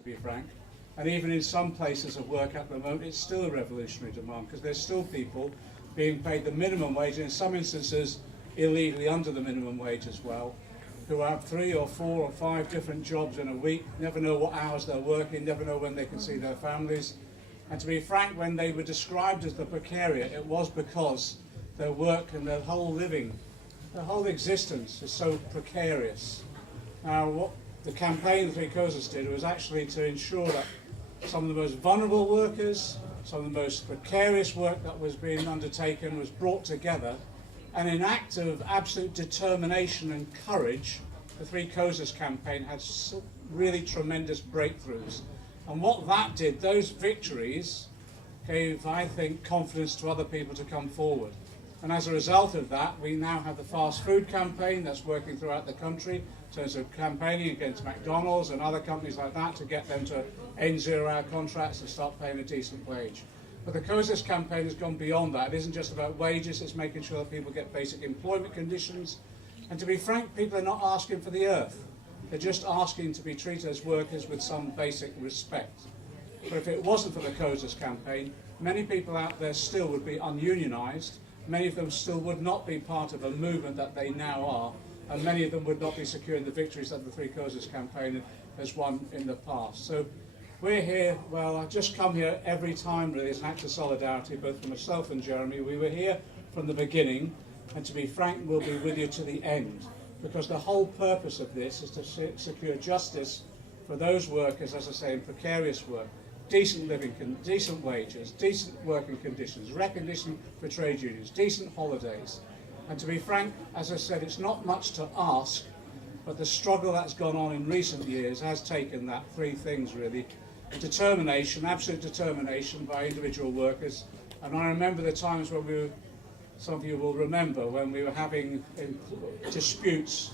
to be frank. And even in some places of work at the moment, it's still a revolutionary demand, because there's still people being paid the minimum wage, and in some instances illegally under the minimum wage as well, who have 3 or 4 or 5 different jobs in a week, never know what hours they're working, never know when they can see their families. And to be frank, when they were described as the precariat, it was because their work and their whole living, their whole existence is so precarious. Now, what the campaign the Three Causes did was actually to ensure that some of the most vulnerable workers, some of the most precarious work that was being undertaken was brought together, and in act of absolute determination and courage, the Three Causes campaign had really tremendous breakthroughs. And what that did, those victories, gave, I think, confidence to other people to come forward. And as a result of that, we now have the fast food campaign that's working throughout the country in terms of campaigning against Macdonald's and other companies like that to get them to end 0-hour contracts and start paying a decent wage. But the COSAS campaign has gone beyond that. It isn't just about wages, it's making sure that people get basic employment conditions. And to be frank, people are not asking for the earth. They're just asking to be treated as workers with some basic respect. But if it wasn't for the COSAS campaign, many people out there still would be ununionised. Many of them still would not be part of a movement that they now are, and many of them would not be securing the victories that the Three Causes campaign has won in the past. So we're here, well, I've just come here every time really as an act of solidarity, both for myself and Jeremy. We were here from the beginning, and to be frank, we'll be with you to the end, because the whole purpose of this is to secure justice for those workers, as I say, in precarious work, decent living, decent wages, decent working conditions, recognition for trade unions, decent holidays. And to be frank, as I said, it's not much to ask, but the struggle that's gone on in recent years has taken that 3 things really. Determination, absolute determination by individual workers. And I remember the times when some of you will remember, when we were having disputes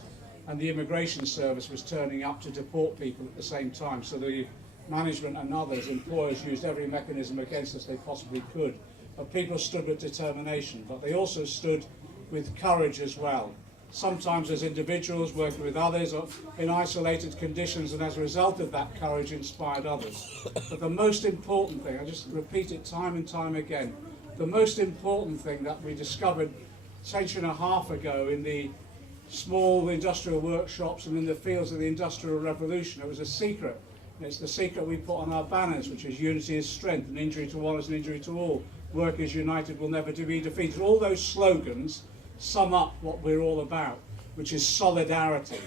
and the immigration service was turning up to deport people at the same time. So the management and others, employers, used every mechanism against us they possibly could. But people stood with determination, but they also stood with courage as well. Sometimes as individuals working with others or in isolated conditions, and as a result of that courage inspired others. But the most important thing, I just repeat it time and time again, the most important thing that we discovered a century and a half ago in the small industrial workshops and in the fields of the Industrial Revolution, it was a secret. And it's the secret we put on our banners, which is unity is strength, an injury to one is an injury to all. Workers united will never be defeated. All those slogans sum up what we're all about, which is solidarity.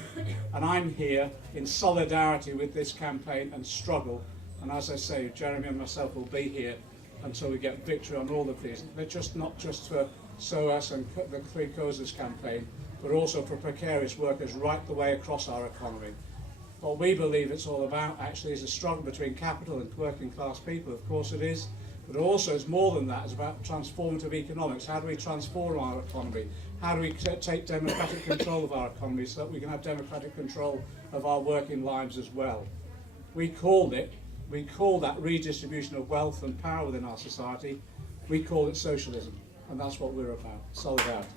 And I'm here in solidarity with this campaign and struggle. And as I say, Jeremy and myself will be here until we get victory on all of these. They're just not just for SOAS and the Three Causes campaign, but also for precarious workers right the way across our economy. What we believe it's all about actually is a struggle between capital and working class people. Of course it is. But also it's more than that. It's about transformative economics. How do we transform our economy? How do we take democratic control of our economy so that we can have democratic control of our working lives as well? We call that redistribution of wealth and power within our society, we call it socialism. And that's what we're about, solidarity.